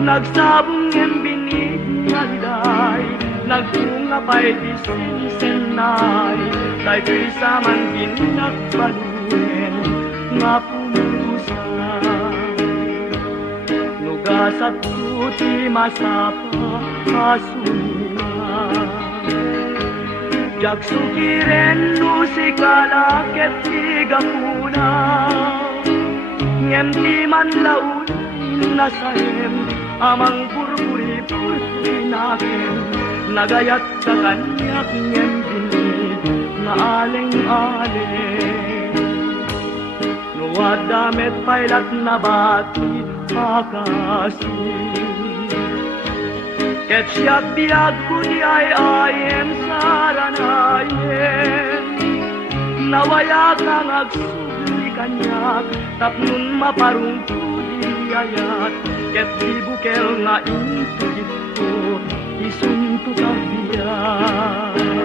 Nagsabong yung binig nga liday, nagtunga pa'y disinsenay, dahil sa man ginagbaluin nga pumusan. Nugasat puti masapa kasunan, jagsukiren nusikala ket tigapuna, ngemti man laun nasayem amang burburi-burburi nakin, nagayat sa kanyak ngembinig na aleng-aleng. Nuwadamet pailat na bati akasi, ket siyak biag ko di ay ayem saranayen, nawaya kang agsuli kanyak tapnun maparungko di ayat, ket di bukel nga into ito isunto kabiyan.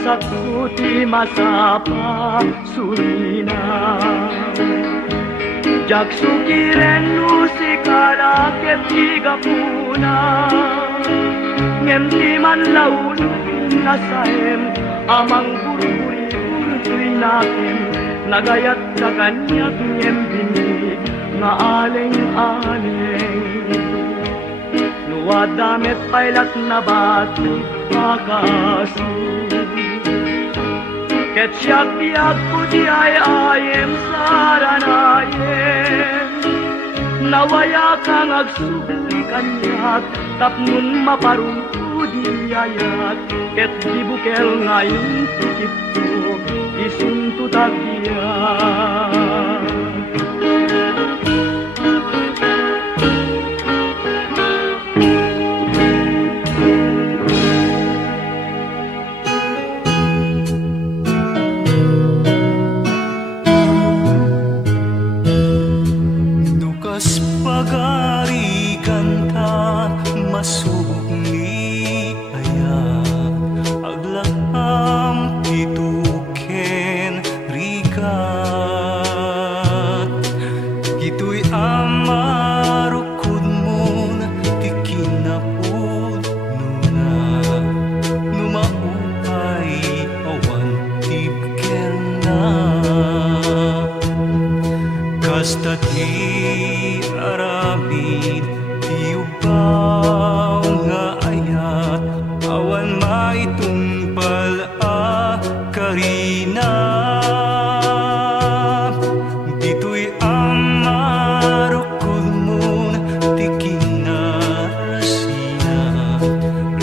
Sa puti masapa surina, jagsukiren nusikala ket tigapuna, ngemti man laun nasaem amang burburi-burburi nakin, nagayat sa kanyak ngembinig nga aleng-aleng. Nuwadamet pailat na bati akasi, ket siyak biag ko di ay ayem saranayen, nawaya kang agsuli kanyak tapnun maparungko di ayat, ket di bukel ngayon tukito isunto tagyan. Masubok ni aya aglaham tituken rigat, gito'y amarukod mo na tikinapod nuna, numaupay awan tibker na, kasta ti aramid tiubaw nga ayat, awan maitungpal a karina, dito'y amarukod mo na tikinarasina,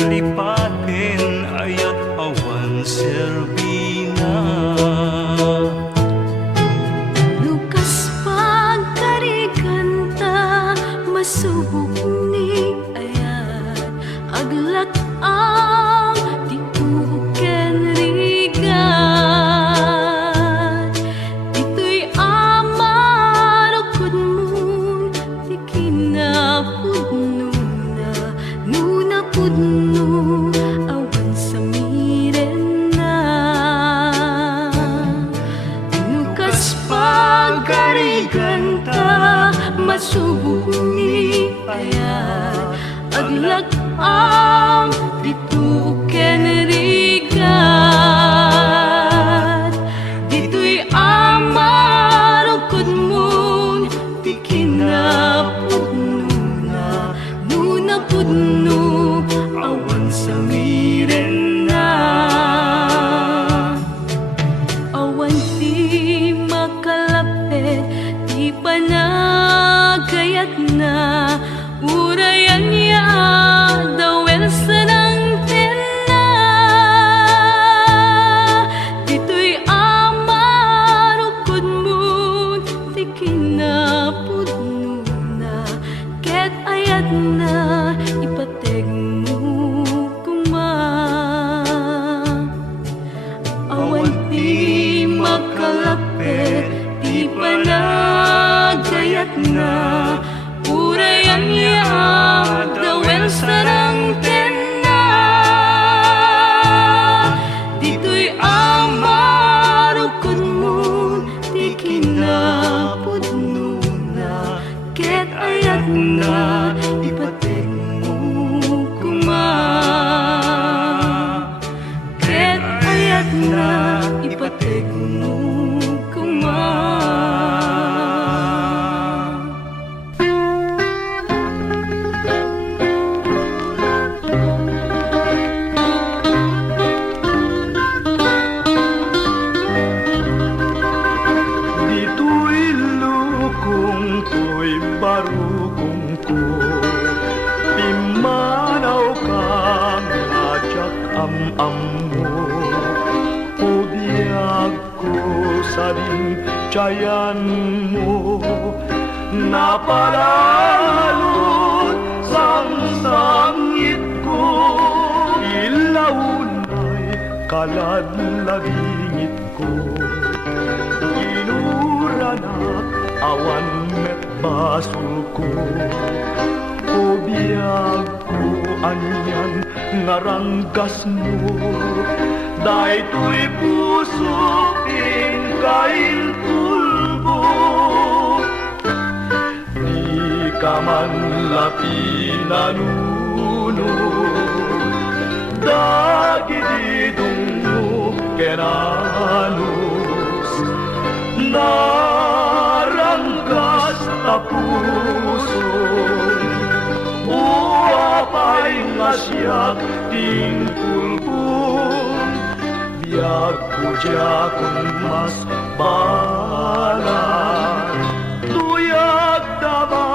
lipatin ayat awan serbina. Lukas pagkarikanta masubok ni ayat aglat ang tituken rigat, dito'y amarukod mo di kinapudno na nunapudno awan sa miren na. Lukas pagkarikanta masubok ni ayat aglag ang tituken rigat, dito'y amarukod mo di kinapudno na nunapudno awan sa miren na. Awan ti makalapit di panagayat na, urayan niya dawel sa nang tena, dito'y amarukod mo di kinapudno na, ket ayat na ipateg mo kuma. ammo ubiyag ko sa tiyan mo napalalot sang sangit ko ilaunay kaladlabingit ko inuranak awan met basol ko ubiyag ko anyan ngaranggas mo daytoy puso kail tulbo di ka man lapi nanuno dagididong mo kenanos naranggas ta puso uapay nga siyak tingkulbong biag ko siya kung mas balan tuyag dama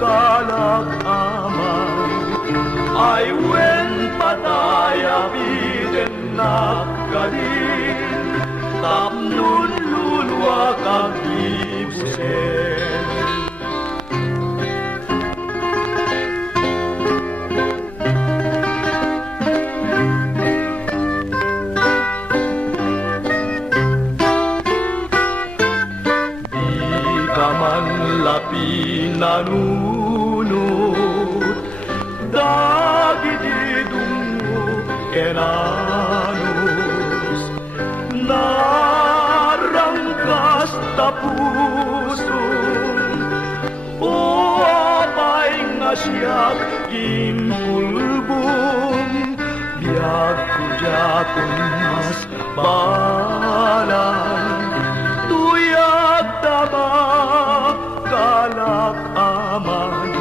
kalak amay ay wen pataya biden nakadin tapnun lulwa kang ibusen lapi nanunot dagididong mo kenanos narangkas ta puso o apay nga siyak ginpulbong biag ko kung mas balan tuyag tama kalak aman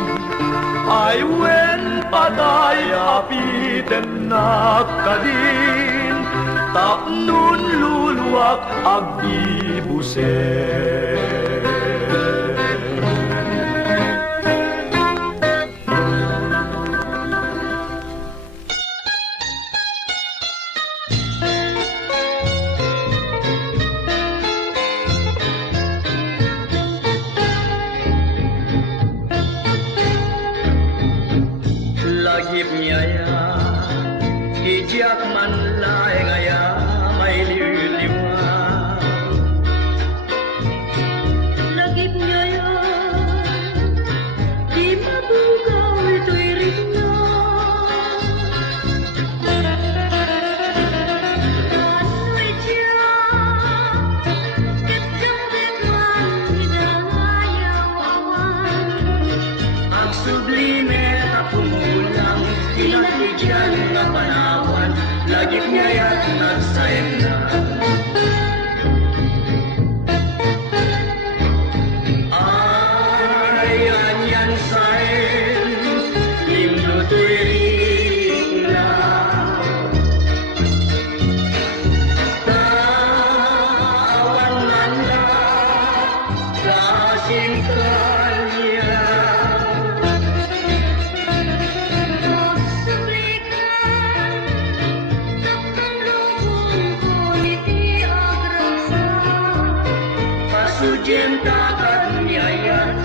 ay wen patay apiten nakadin tapnun luluwak agdibusen lagip nyaya kijak man lae ngaya may liwa Lagip nyaya di mabugaw ito'y rinna Ano'y siya kitjang-kitman hidangayaw awan ang sublime na pumulang pinatidyan nga panawan lagip nyaya nagsayang na ayan yan saen limlutoy rin Tawan man na kasing kanya Magsublikan Takang lubong ko iti agragsak pasudyen takan niya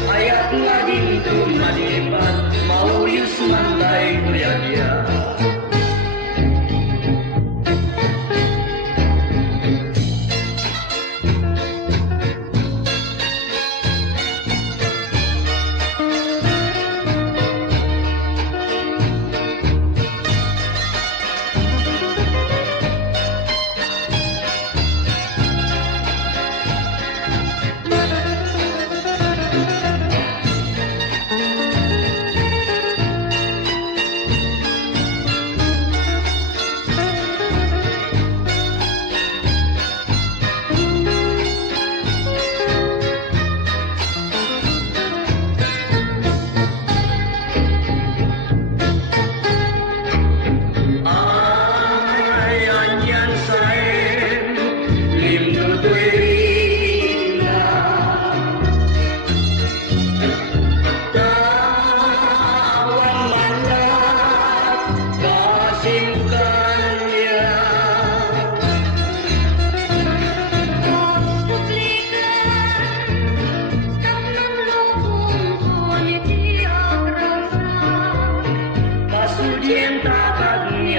ayat nga din tumalipat mauyos man tayo kuyagya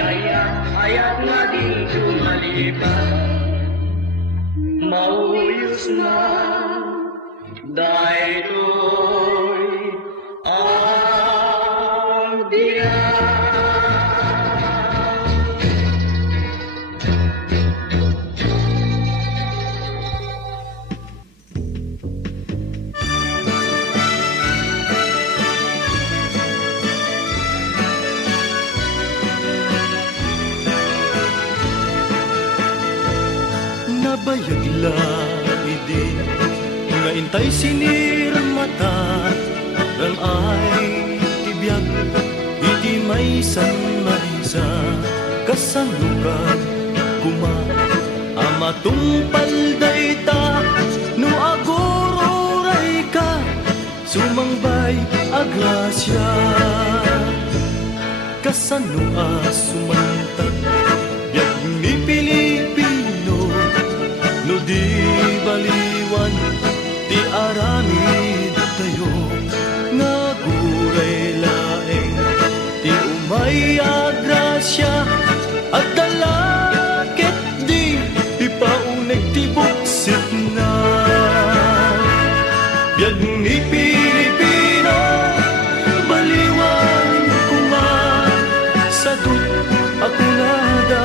ayat, ayat nga din tumalipat. Mauyos na daytoy ang diyan. Nabayag laidi nga intay sinir mata ran ay tibiyag iti may sanmaysa kasanugan kuma amatungpal dayta no agururay ka sumangbay aglasya kasanua sumantag biag ni Pilipino no di baliwan ti aramid tayo nga guray laeng ti umay agrasya at dalakit di ipauneg ti buksit na biag ni Pilipino baliwan kuma sadut ako nada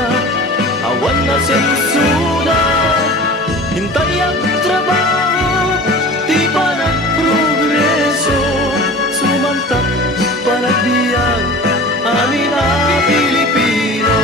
awan na sensura hintay ang trabaho, di pa nagprogreso. Sumantak panagbiag, amin na Pilipino.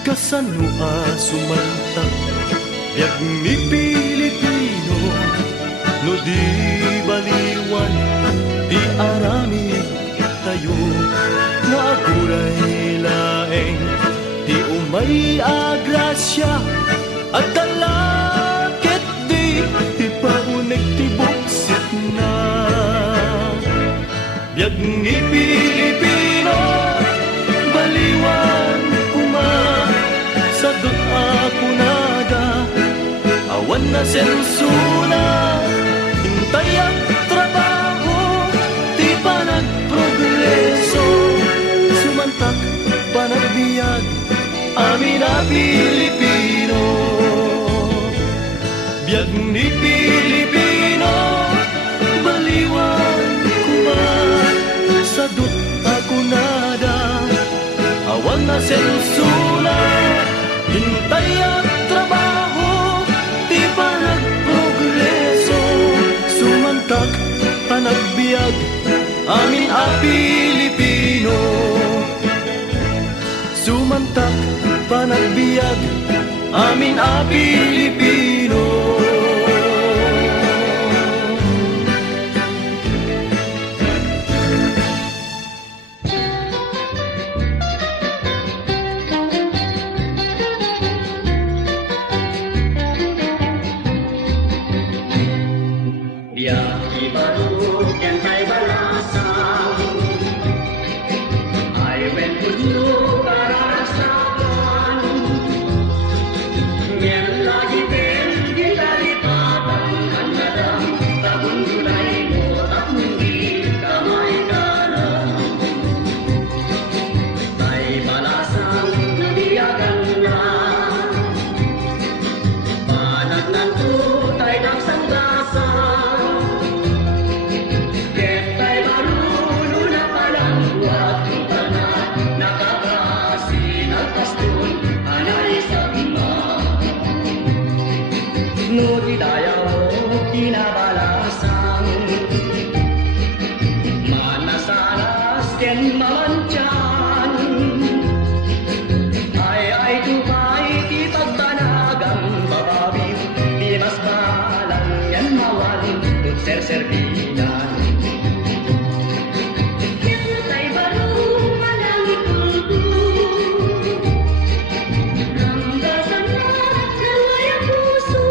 Kasanua sumantag biag ni Pilipino no di baliwan di arami tayo nga aguray laeng di umay agrasya at dalakit di ipauneg ti buksit na biag ni Pilipino baliwan sadot ako nada awan na sensura hintay ang trabaho di pa nagprogreso sumantak panagbiag amin na Pilipino biag ni Pilipino baliwan kuma sadot ako nada awan na sensura hintay ang trabaho, di pa nagprogreso. Sumantak panagbiag, amin a Pilipino. Sumantak panagbiag, amin a Pilipino. Biyak ibarut yan ay balasang ay when puno kararasakan yan lagi din gitalipatan kanadang tabundulay mo at hindi kamay kanan ay balasang nabiyagan na panag ng tutay ng sanggasan no di dayaw kinabalasan manasalas ken mamanchan ay tupay ti pagtanagang babawi di mas balang yan mawan serserbinan Tay baru malang tutu Hangga sana naway ang puso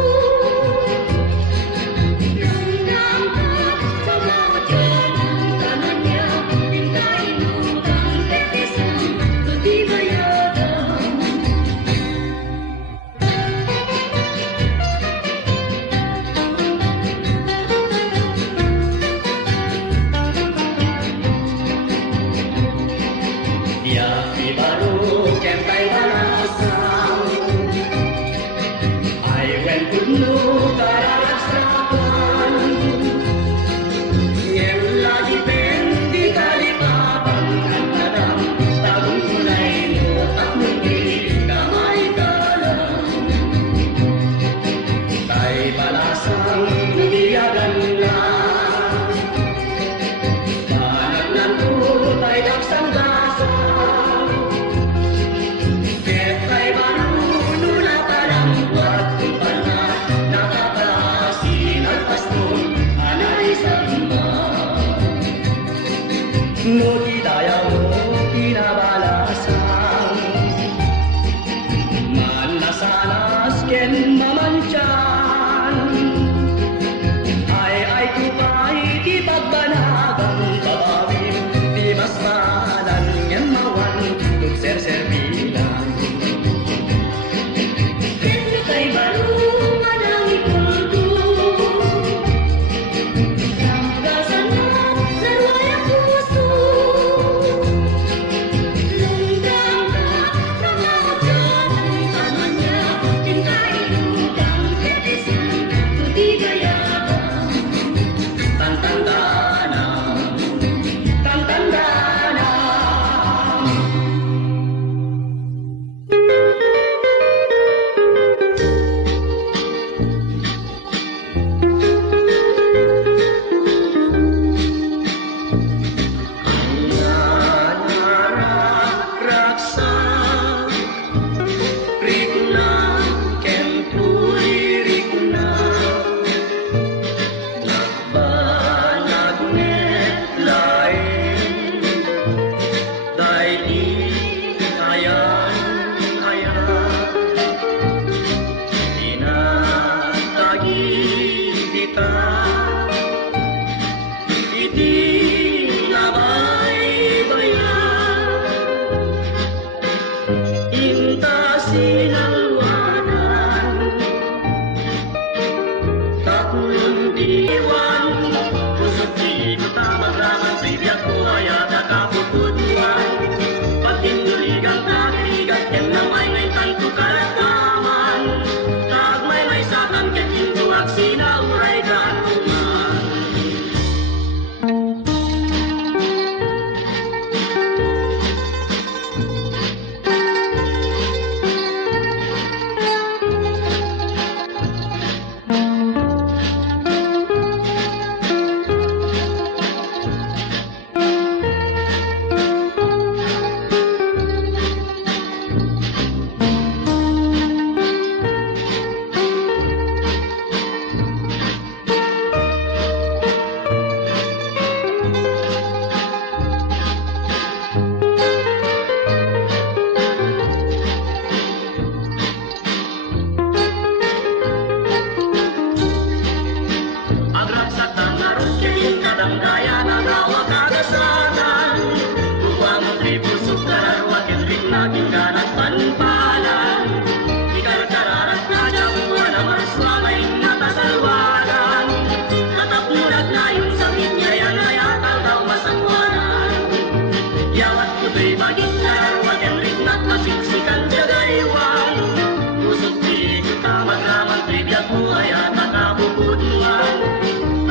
ibita iti labay bayan inta sinalwanan tatlong diwan kusog di kutama-taman bibiyat ko ay atakapututuan patinuligang takiligan ken namay ngay tanto karataman tagmay may satan ken hintuak sinauray ganungan agrag sa tangarot kayin kadamdayan agawa kagasanan buwang tribusok kararwa ken rin naging ganat panpalan ikarkararat na jamuan ang marswamay natasalwanan katapmulat na yung sakit niya yan ay atal daw masangwanan yawat kuto'y baging kararwa ken rin nat masiksikan jagaywan pusok di kutamat-raman tribiyat mo ay atakapuputuan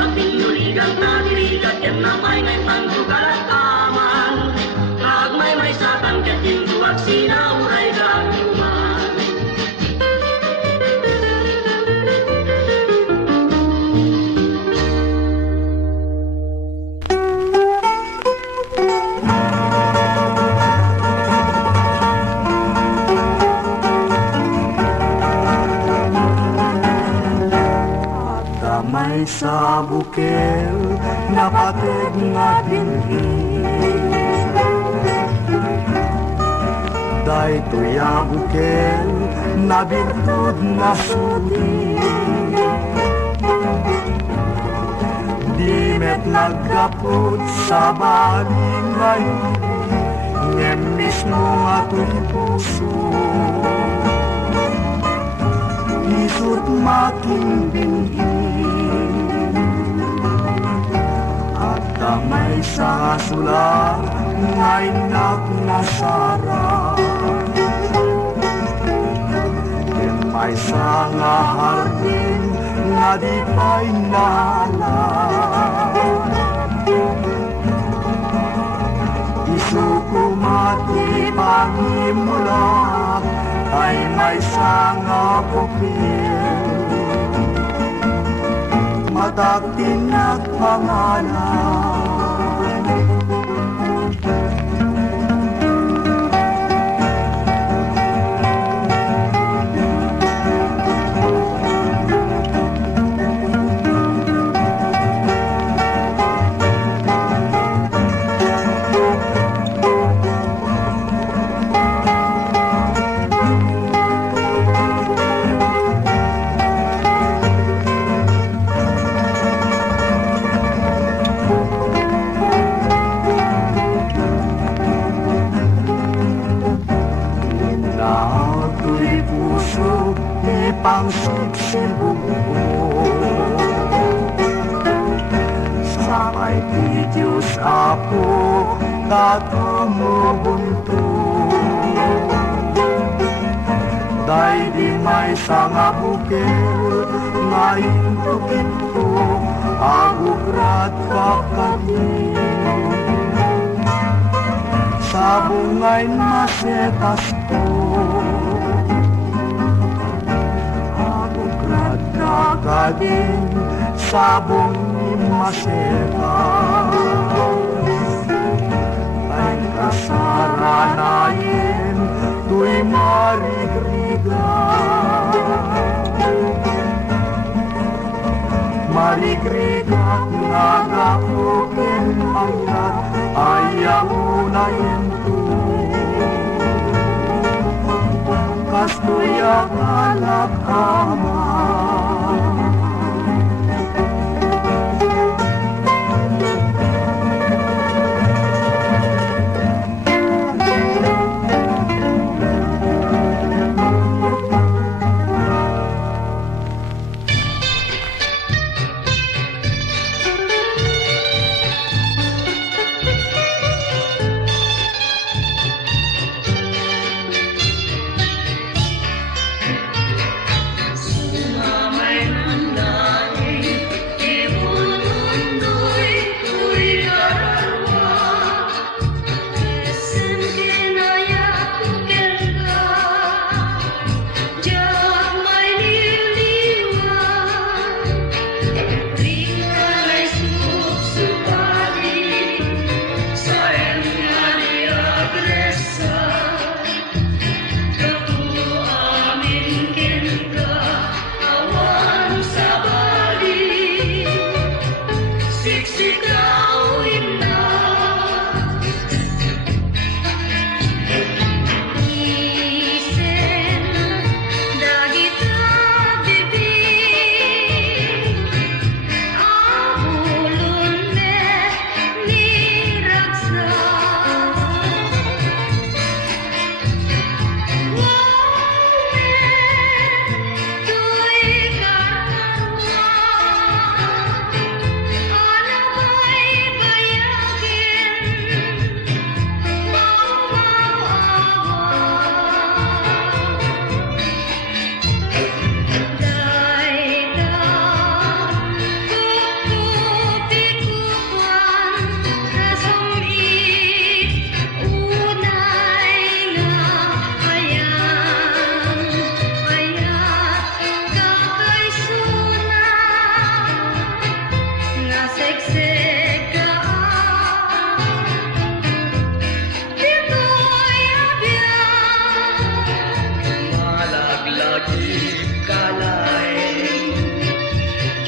Pinuligang tagirigat ken namay ngay tanto karataman nagmay may satan ken hintuak sinauray ganungan Damay sa bukel, napatid nga dinhi. Day tuya bukel, nabintod na suti. Di met nagkapot sa baling ngayon, ngem mismo nga tuy puso. Isut making binhi at damay sa sulat ngay nagnasara ken may sa nga hardin nga di pa'y nala isukumati pangimula ay may sanga pupil matagtin at pangalan pangsiksibo samay ti Diyos Apo katumubunto day di may sanga bukel ngayon tukinto agugrat kakati sa bungay masetas ko kadin sabong ni maseta ay kasaranayin tuy marigriga marigriga nagapukin ayat ayaw na yento kastuya kalak ama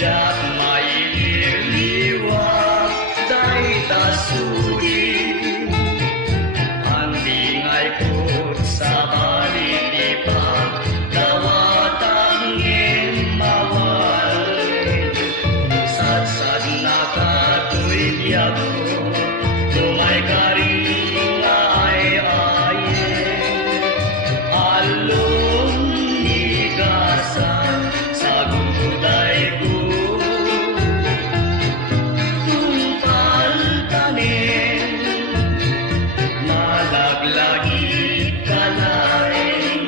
Diyak maililiwag day tasudi Andingay ko sa balitipa Dawatang mawal Sad-sad na katu'y biyak ko Tumay karinga ay ayen Along nigasan sa guday ko Tumpal tanin Malaglagi kalain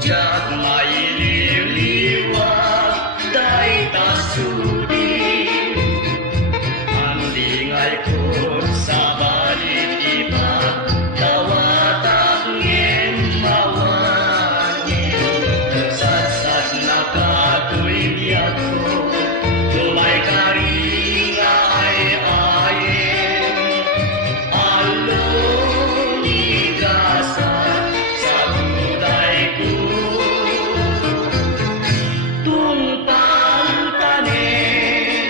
Diyak maililiwag day tasudi Andingay ko sa balitipa Dawatang mawangin Sad-sad na katu'y biyak ko Tumay karinga ay ayen Along nigasan sa guday ko Tumpal tanin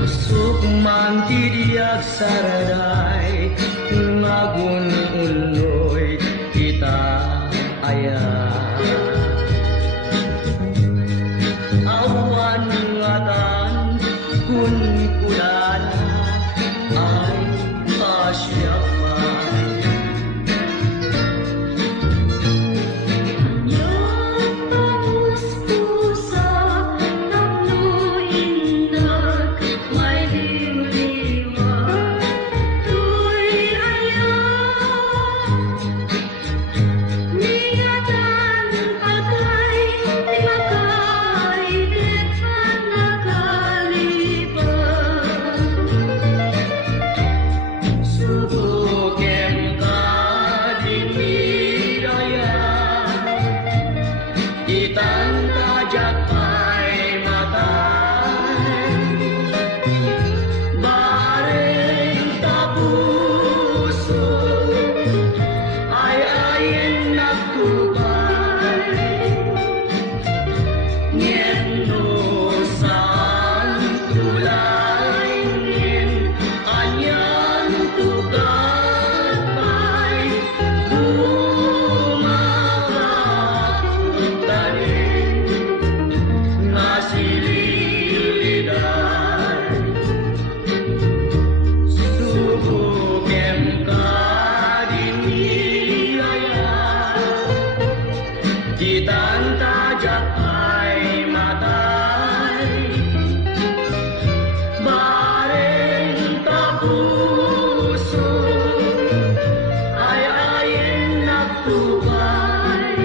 Usok man tiriyak sararay Magun uloy kita aya Awan ngatan kun kulana ay pasyapan Yung pamuspusa Tapno inag May liwliwag Tuy ayaw Ningatan patay Timakay Dekhan nakalipan Subukem ka diniraya Itang tajak ay matay Bareng tapuso Ay ayen nagtubay Ngeno saan tulay Ngin anyan tugat pa'y Bumakakutanin nasililiday Subukem ka diniyaya Kitang tajak ay matay Bareng tapuso ay ayen nagtubay